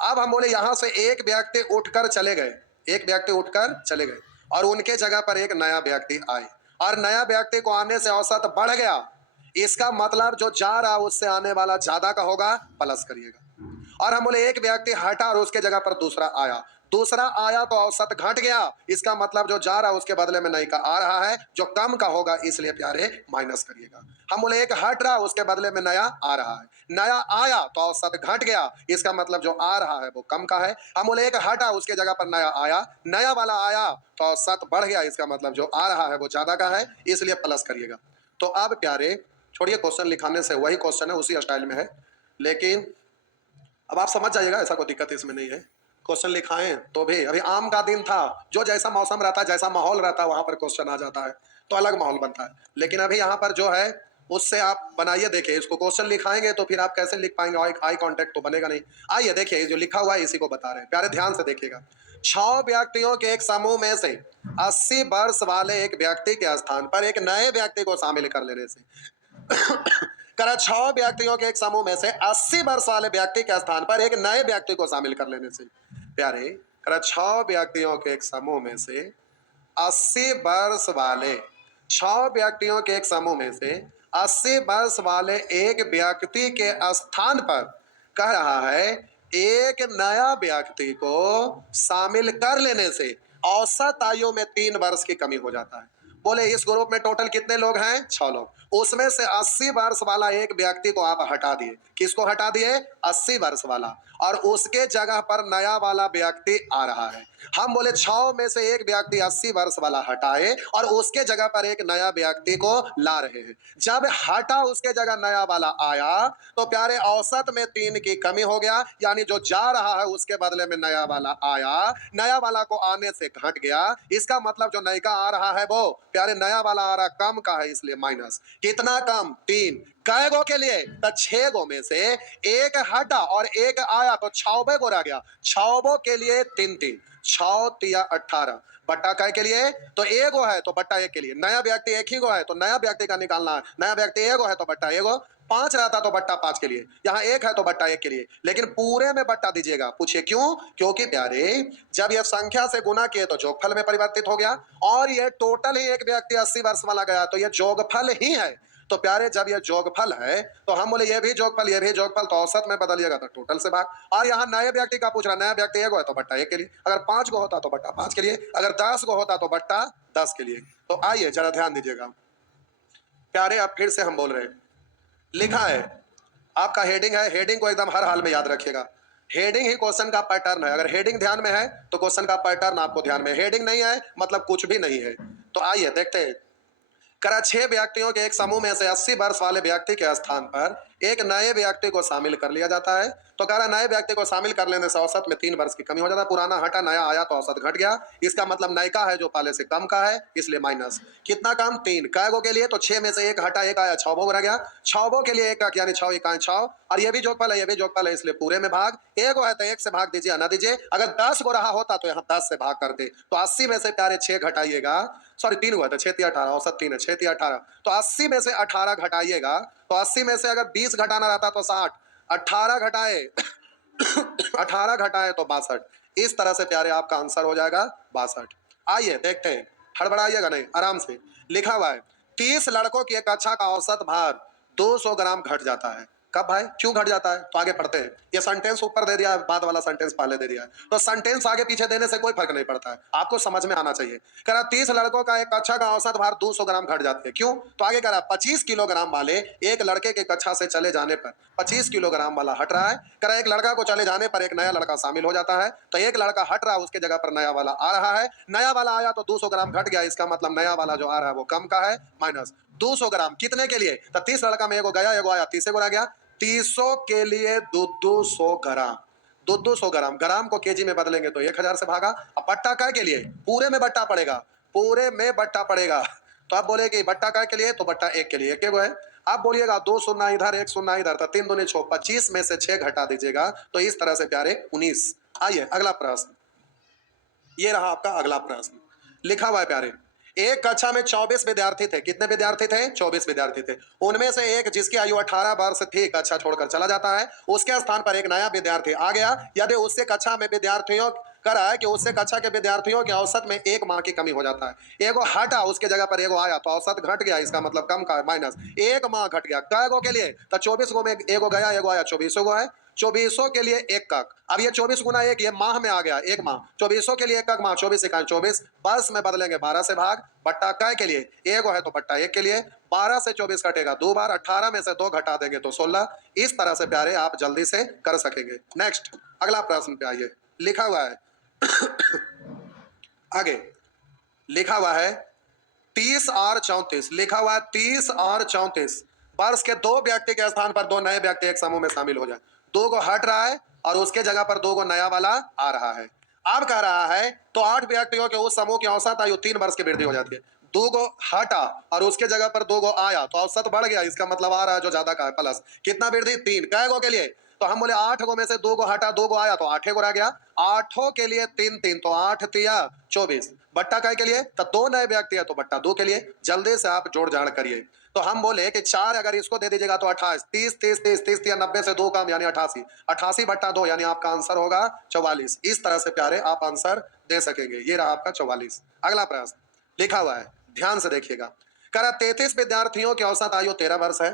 अब हम बोले यहां से एक व्यक्ति उठकर चले गए, एक व्यक्ति उठकर चले गए और उनके जगह पर एक नया व्यक्ति आए, और नया व्यक्ति को आने से औसत बढ़ गया, इसका मतलब जो जा रहा उससे आने वाला ज्यादा का होगा, प्लस करिएगा। और हम बोले एक व्यक्ति हटा और उसके जगह पर दूसरा आया, दूसरा आया तो औसत घट गया, इसका मतलब जो जा रहा उसके बदले में नहीं का आ रहा है, जो कम का होगा, इसलिए प्यारे माइनस करिएगा। हम बोले एक हट रहा उसके बदले में नया आ रहा है, नया आया तो औसत घट गया, इसका मतलब जो आ रहा है वो कम का है। हम बोले एक हटा उसके जगह पर नया आया, नया वाला आया तो औसत बढ़ गया, इसका मतलब जो आ रहा है वो ज्यादा का है, इसलिए प्लस करिएगा। तो अब प्यारे छोड़िए क्वेश्चन लिखाने से, वही क्वेश्चन है उसी स्टाइल में है, लेकिन अब आप समझ जाइएगा, ऐसा कोई दिक्कत इसमें नहीं है। क्वेश्चन लिखाएं तो भी, अभी आम का दिन था, जो जैसा मौसम रहता है, जैसा माहौल रहता है, वहां पर क्वेश्चन आ जाता है तो अलग माहौल बनता है। लेकिन अभी यहाँ पर जो है उससे आप बनाइए, देखिए इसको क्वेश्चन लिखाएंगे तो फिर आप कैसे लिख पाएंगे, आई कांटेक्ट तो बनेगा नहीं। आइए देखिए जो लिखा हुआ है इसी को बता रहे हैं, प्यारे ध्यान से देखिएगा। 6 व्यक्तियों के एक समूह में से 80 वर्ष वाले एक व्यक्ति के स्थान पर एक नए व्यक्ति को शामिल कर लेने से करा 6 व्यक्तियों के एक समूह में से 80 वर्ष वाले व्यक्ति के स्थान पर एक नए व्यक्ति को शामिल कर लेने से, प्यारे करा 6 व्यक्तियों के एक समूह में से 80 वर्ष वाले, 6 व्यक्तियों के एक समूह में से 80 वर्ष वाले एक व्यक्ति के स्थान पर कह रहा है एक नया व्यक्ति को शामिल कर लेने से औसत आयु में 3 वर्ष की कमी हो जाता है। बोले इस ग्रुप में टोटल कितने लोग हैं? 6 लोग। उसमें से 80 वर्ष वाला एक व्यक्ति को आप हटा दिए। किसको हटा दिए? 80 वर्ष वाला। और उसके जगह पर नया वाला व्यक्ति आ रहा है। हम बोले 6 में से एक व्यक्ति 80 वर्ष वाला हटाए और उसके जगह पर एक नया व्यक्ति को ला रहे हैं। जब हटा उसके जगह नया वाला आया तो प्यारे औसत में 3 की कमी हो गया, यानी जो जा रहा है उसके बदले में नया वाला आया, नया वाला को आने से घट गया। इसका मतलब जो नयका आ रहा है वो प्यारे नया वाला आ रहा कम का है, इसलिए माइनस। कितना कम? 3। कै गो के लिए? तो 6 गो में से एक हटा और एक आया तो 6 गो रह गया। 6 के लिए 3 6 तिया 18 बट्टा कै के लिए? तो एगो है तो बट्टा 1 के लिए। नया व्यक्ति एक ही गो है तो नया व्यक्ति का निकालना है। नया व्यक्ति एगो है तो बट्टा एगो। 5 रहता तो बट्टा 5 के लिए। यहाँ 1 है तो बट्टा 1 के लिए, लेकिन पूरे में बट्टा दीजिएगा। पूछिए क्यों? क्योंकि प्यारे जब यह संख्या से गुना किए तो जोगफल में परिवर्तित हो गया और यह टोटल ही एक व्यक्ति 80 वर्ष वाला गया तो यह जोगफल ही है। तो प्यारे जब यह जोगफल है तो हम बोले ये भी जोगफल ये भी जोगफल, तो औसत में बदलिएगा तो टोटल से भाग। और यहाँ नए व्यक्ति का पूछ रहा, नया व्यक्ति एगो है तो बट्टा 1 के लिए, अगर 5 गो होता तो बट्टा 5 के लिए, अगर 10 गो होता तो बट्टा 10 के लिए। तो आइए जरा ध्यान दीजिएगा प्यारे, अब फिर से हम बोल रहे हैं। लिखा है आपका हेडिंग है, हेडिंग को एकदम हर हाल में याद रखिएगा। हेडिंग ही क्वेश्चन का पैटर्न है। अगर हेडिंग ध्यान में है तो क्वेश्चन का पैटर्न आपको ध्यान में, हेडिंग नहीं है मतलब कुछ भी नहीं है। तो आइए देखते हैं। करा 6 व्यक्तियों के एक समूह में से 80 वर्ष वाले व्यक्ति के स्थान पर एक नए व्यक्ति को शामिल कर लिया जाता है। तो कह रहा नए व्यक्ति को शामिल कर लेने से औसत में 3 वर्ष की कमी हो जाता है। पुराना हटा नया आया तो औसत घट गया। इसका मतलब नयका है जो पहले से कम का है, इसलिए माइनस। कितना कम? 3। कै गो के लिए? तो 6 में से एक हटा एक आया, 6 गो रह गया। 6 गो के लिए एक का यानी 6 इकाई 6, और ये भी जोगफल है ये भी जोगफल है, इसलिए पूरे में भाग। एक है तो 1 से भाग दीजिए ना दीजिए। अगर 10 गो रहा होता तो यहाँ 10 से भाग करते। तो 80 में से प्यारे 6 घटाइएगा, सॉरी 3 हुआ था, 6 तिया 18, औसत 3 है, 6 तिया 18। तो 80 में से 18 घटाइएगा तो 80 में से अगर 20 घटाना रहता तो 60, 18 घटाए 18 घटाए तो 62। इस तरह से प्यारे आपका आंसर हो जाएगा 62। आइए देखते हैं, हड़बड़ाइएगा नहीं, आराम से। लिखा हुआ है 30 लड़कों की एक कक्षा का औसत भार 200 ग्राम घट जाता है। कब भाई? क्यों घट जाता है? तो आगे पढ़ते हैं। ये सेंटेंस ऊपर दे दिया है, बाद वाला सेंटेंस पहले दे दिया है। तो सेंटेंस आगे पीछे देने से कोई फर्क नहीं पड़ता है, आपको समझ में आना चाहिए। कह रहा 30 लड़कों का एक कक्षा का औसत भार 200 ग्राम घट जाती है। क्यों? तो आगे कह रहा 25 किलोग्राम वाले एक लड़के के कक्षा से चले जाने पर 25 किलोग्राम वाला हट रहा है। कह रहा एक लड़का को चले जाने पर एक नया लड़का शामिल हो जाता है। तो एक लड़का हट रहा है, उसके जगह पर नया वाला आ रहा है। नया वाला आया तो 200 ग्राम घट गया, इसका मतलब नया वाला जो आ रहा है वो कम का है, माइनस। 200 ग्राम कितने के लिए? तो 30 लड़का में एगो गया एगो आया, 30 को रह गया। 300 के लिए 200 ग्राम, 200 ग्राम। ग्राम को केजी में बदलेंगे तो 1000 से भागा। अब बट्टा काय के लिए? पूरे में बट्टा पड़ेगा, पूरे में बट्टा पड़ेगा। तो आप बोले कि बट्टा काय के लिए? तो बट्टा 1 के लिए, एक है। आप बोलिएगा 2 शून्य इधर 1 शून्य इधर, तो 3 दूनी 6, 25 में से 6 घटा दीजिएगा तो इस तरह से प्यारे 19। आइए अगला प्रश्न, ये रहा आपका अगला प्रश्न। लिखा हुआ है प्यारे एक कक्षा में 24 विद्यार्थी थे। कितने विद्यार्थी थे? 24 विद्यार्थी थे। उनमें से एक जिसकी आयु 18 वर्ष थी कक्षा छोड़कर चला जाता है। उसके स्थान पर एक नया विद्यार्थी आ गया। यदि उससे कक्षा में विद्यार्थियों करा है कि उससे कक्षा के विद्यार्थियों के औसत में 1 माह की कमी हो जाता है। एगो हटा उसके जगह पर एगो आया तो औसत घट गया, इसका मतलब कम का माइनस। 1 माह घट गया। कै गो के लिए? तो 24 गो में एगो गया एगो आया, 24 गो है। 24 के लिए 1 कक। अब ये 24 गुना 1 ये माह में आ गया, 1 माह। 24 के लिए 1 कक माह, 24 इकाई 24। वर्ष में बदलेंगे 12 से भाग। बट्टा कै के लिए? एगो है तो बट्टा 1 के लिए। 12 से 24 कटेगा 2 बार, 18 में से 2 घटा देंगे तो 16। इस तरह से प्यारे आप जल्दी से कर सकेंगे। नेक्स्ट अगला प्रश्न पे आइए। लिखा हुआ है आगे लिखा हुआ है 30 और 34। लिखा हुआ है 30 और 34 वर्ष के 2 व्यक्ति के स्थान पर 2 नए व्यक्ति एक समूह में शामिल हो जाए। 2 को हट रहा है और उसके जगह पर 2 को नया वाला आ रहा है। अब कह रहा है तो 8 व्यक्तियों के उस समूह की औसत आयु 3 वर्ष की वृद्धि हो जाती है। 2 को हटा और उसके जगह पर 2 को आया तो औसत बढ़ गया, इसका मतलब आ रहा है जो ज्यादा का है प्लस। कितना वृद्धि? 3। कै गो के लिए? तो हम बोले 8 गो में से 2 को हटा 2 को आया तो 8 गो रह गया। 8 के लिए 3 3 तो 8 तिया 24। बट्टा काय के लिए? तो 2 नए व्यक्ति है तो बट्टा 2 के लिए। जल्दी से आप जोड़ जाड़ करिए। तो हम बोले कि 4 अगर इसको दे दीजिएगा तो 28, 30 30 30 30 30 90 से 2 कम यानी 88, 88 बट्टा 2 यानी आपका आंसर होगा 44। इस तरह से प्यारे आप आंसर दे सकेंगे। ये रहा आपका 44। अगला प्रश्न लिखा हुआ है, ध्यान से देखिएगा। कह रहा 33 विद्यार्थियों की औसत आयु 13 वर्ष है।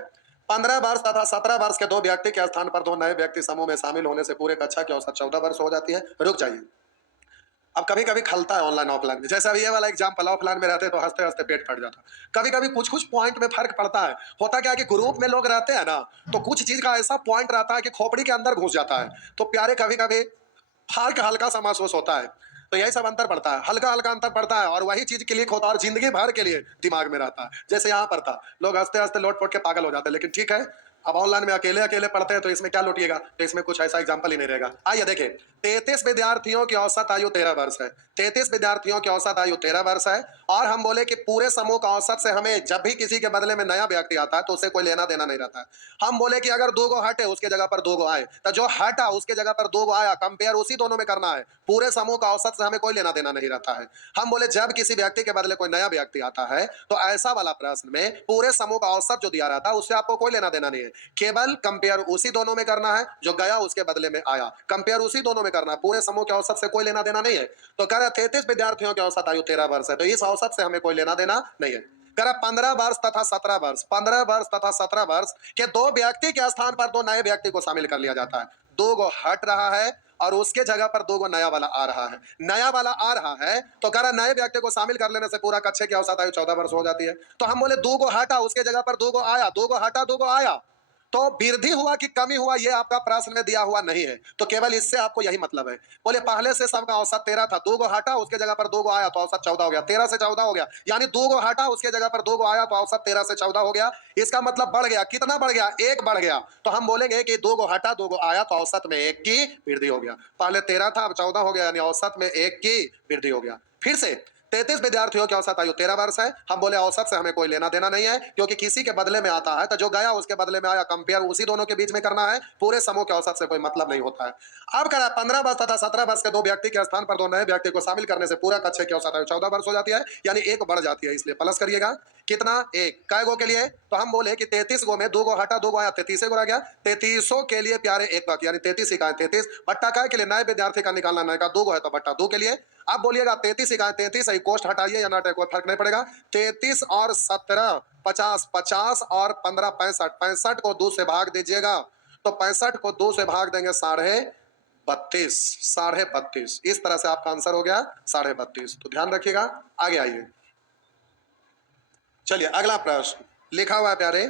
15 वर्ष तथा 17 वर्ष के दो व्यक्ति के स्थान पर दो नए व्यक्ति समूह में शामिल होने से पूरे कक्षा की औसत 14 वर्ष हो जाती है। रुक जाइए, अब कभी कभी खलता है ऑनलाइन ऑफलाइन में। जैसे अभी ये वाला एग्जाम्पल, ऑफलाइन में रहते तो हंसते हंसते पेट फट जाता। कभी कभी कुछ कुछ पॉइंट में फर्क पड़ता है। होता क्या है कि ग्रुप में लोग रहते हैं ना, तो कुछ चीज का ऐसा पॉइंट रहता है कि खोपड़ी के अंदर घुस जाता है। तो प्यारे कभी कभी फर्क हल्का सा महसूस होता है। तो यही सब अंतर पड़ता है, हल्का हल्का अंतर पड़ता है, और वही चीज क्लिक होता है और जिंदगी भर के लिए दिमाग में रहता है। जैसे यहाँ पर था, लोग हंसते हंसते लोट पोट के पागल हो जाते हैं। लेकिन ठीक है, अब ऑनलाइन में अकेले अकेले पढ़ते हैं तो इसमें क्या लुटिएगा, तो इसमें कुछ ऐसा एग्जाम्पल ही नहीं रहेगा। आइए देखें, 33 विद्यार्थियों की औसत आयु 13 वर्ष है। 33 विद्यार्थियों की औसत आयु 13 वर्ष है। और हम बोले कि पूरे समूह का औसत से हमें जब भी किसी के बदले में नया व्यक्ति आता है तो उसे कोई लेना देना नहीं रहता है। हम बोले कि अगर दो गो हटे उसके जगह पर दो गो आए, तो जो हटा उसके जगह पर दो गो आया, कंपेयर उसी दोनों में करना है। पूरे समूह का औसत से हमें कोई लेना देना नहीं रहता है। हम बोले जब किसी व्यक्ति के बदले कोई नया व्यक्ति आता है तो ऐसा वाला प्रश्न में पूरे समूह का औसत जो दिया रहता है उससे आपको कोई लेना देना नहीं है। केवल कंपेयर उसी दोनों में करना है जो गया उसके बदले में आया, कंपेयर उसी दोनों में करना है। पूरे समूह के औसत से कोई लेना देना नहीं है। तो कह रहा 33 विद्यार्थियों की औसत आयु 13 वर्ष है, तो इस औसत से हमें कोई लेना देना नहीं है। कह रहा 15 वर्ष तथा 17 वर्ष, 15 वर्ष तथा 17 वर्ष के दो व्यक्ति के स्थान पर दो नए व्यक्ति को शामिल कर लिया जाता है। दो गो हट रहा है और उसके जगह पर दो गो नया वाला आ रहा है। नया वाला आ रहा है तो कह रहा नए व्यक्ति को शामिल कर लेने से पूरा कक्षे की औसत आयु 14 वर्ष हो जाती है। तो हम बोले दो गो हटा उसके जगह पर दो गो आया, दो गो हटा दो गो आया, तो वृद्धि हुआ कि कमी हुआ ये आपका प्रश्न में दिया हुआ नहीं है। तो केवल इससे आपको यही मतलब है। बोले पहले से सबका औसत 13 था, दो गो हटा उसके जगह पर दो गो आया तो औसत 14 हो गया। 13 से 14 हो गया, यानी दो गो हटा उसके जगह पर दो गो आया तो औसत 13 से 14 हो गया। इसका मतलब बढ़ गया, कितना बढ़ गया, एक बढ़ गया। तो हम बोलेंगे कि दो गो हटा दो गो आया तो औसत में एक की वृद्धि हो गया। पहले 13 था अब 14 हो गया, यानी औसत में एक की वृद्धि हो गया। फिर से 33 विद्यार्थियों की औसत आयु 13 वर्ष है। हम बोले औसत से हमें कोई लेना देना नहीं है, क्योंकि किसी के बदले में आता है तो जो गया उसके बदले में आया, कंपेयर उसी दोनों के बीच में करना है। पूरे समूह के औसत से कोई मतलब नहीं होता है। अब कह रहा है 15 वर्ष तथा 17 वर्ष के दो व्यक्ति के स्थान पर दो नए व्यक्ति को शामिल करने से पूरा कक्षे की औसत आयु 14 वर्ष हो जाती है, यानी एक बढ़ जाती है। इसलिए प्लस करिएगा, कितना, एक। कै गो के लिए, तो हम बोले कि 33 गो में दो गो हटा दो गो आया, 33 गो रह गया। 33 के लिए प्यारे एक बात, यानी 33 इकाई 33 बट्टा कै के लिए नए विद्यार्थी का निकालना, नए का दो गो है तो बट्टा दो के लिए। अब बोलिएगा 33 इकाई 33 है, कोष्ट हटाइए या ना हटाइए कोई फर्क नहीं पड़ेगा। 33 और 17 50, 50 और 15 65, 65 को 2 से भाग दीजिएगा तो 65 को 2 से भाग देंगे 32.5, 32.5। इस तरह से आपका आंसर हो गया 32.5। तो ध्यान रखिएगा, आगे आइए। चलिए अगला प्रश्न लिखा हुआ है प्यारे,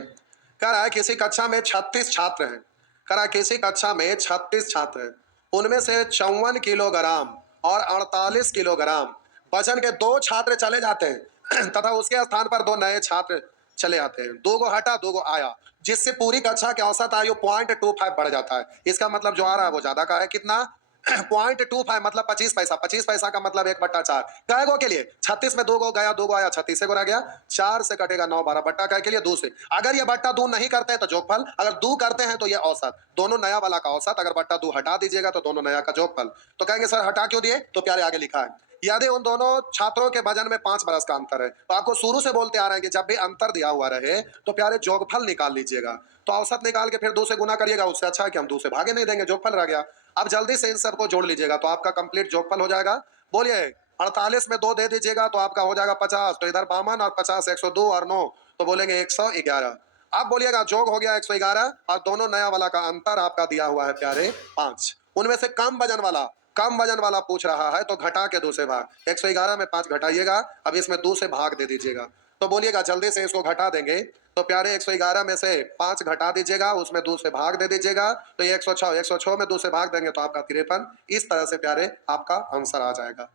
कह रहा है किसी कक्षा में 36 छात्र हैं। कह रहा है किसी कक्षा में 36 छात्र हैं, उनमें से 54 किलोग्राम और 48 किलोग्राम वजन के दो छात्र चले जाते हैं तथा उसके स्थान पर दो नए छात्र चले आते हैं। दो गो हटा दो गो आया, जिससे पूरी कक्षा के औसत आयु 0.25 बढ़ जाता है। इसका मतलब जो आ रहा है वो ज्यादा का है, कितना 0.25 मतलब 25 पैसा। 25 पैसा का मतलब 1/4। कै गो के लिए, 36 में दो गो गया दो गो आया, 36 गो रह गया। 4 से कटेगा 9 12 बट्टा कै के लिए 2 से। अगर ये बट्टा 2 नहीं करते हैं तो जोगफल, अगर 2 करते हैं तो ये औसत, दोनों नया वाला का औसत। अगर बट्टा 2 हटा दीजिएगा तो दोनों नया का जोगफल। तो कहेंगे सर हटा क्यों दिए, तो प्यारे आगे लिखा है, यदि उन दोनों छात्रों के वजन में 5 बरस का अंतर है, तो आपको शुरू से बोलते आ रहे हैं कि जब भी अंतर दिया हुआ रहे तो प्यारे जोगफल निकाल लीजिएगा। तो औसत निकाल के फिर 2 से गुना करिएगा, उससे अच्छा है कि हम 2 से भागे नहीं देंगे, जोगफल रह गया। अब जल्दी से इन सबको जोड़ लीजिएगा तो आपका कंप्लीट जोगफल हो जाएगा। बोलिए 48 में 2 दे दीजिएगा तो आपका हो जाएगा 50। तो इधर 52 और 50, 102 और 9 तो बोलेंगे 111। अब बोलिएगा जोग हो गया 111 और दोनों नया वाला का अंतर आपका दिया हुआ है प्यारे 5। उनमें से कम वजन वाला पूछ रहा है तो घटा के 2 से भाग। 111 में 5 घटाइएगा, अब इसमें 2 से भाग दे दीजिएगा। तो बोलिएगा जल्दी से इसको घटा देंगे तो प्यारे 111 में से 5 घटा दीजिएगा, उसमें 2 से भाग दे दीजिएगा तो ये 106, 106 में 2 से भाग देंगे तो आपका 53। इस तरह से प्यारे आपका आंसर आ जाएगा।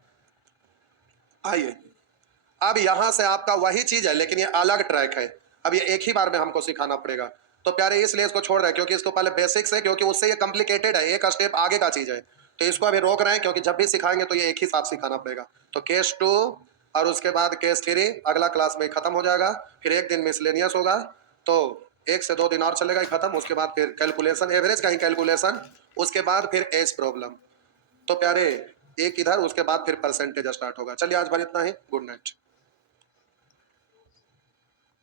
आइए अब यहां से आपका वही चीज है लेकिन ये अलग ट्रैक है। अब ये एक ही बार में हमको सिखाना पड़ेगा। तो प्यारे इसलिए इसको छोड़ रहे हैं क्योंकि इसको पहले बेसिक्स है, क्योंकि उससे ये कॉम्प्लिकेटेड है, एक स्टेप आगे का चीज है। तो इसको अभी रोक रहे हैं क्योंकि जब भी सिखाएंगे तो ये एक ही साथ सिखाना पड़ेगा। तो केस 2 और उसके बाद केस 3 अगला क्लास में खत्म हो जाएगा। फिर एक दिन मिसलेनियस होगा, तो 1 से 2 दिन और चलेगा ही खत्म। उसके बाद फिर कैलकुलेशन, एवरेज का ही कैलकुलेशन, उसके बाद फिर एज प्रॉब्लम। तो प्यारे एक इधर, उसके बाद फिर परसेंटेज स्टार्ट होगा। चलिए आज भर इतना ही, गुड नाइट।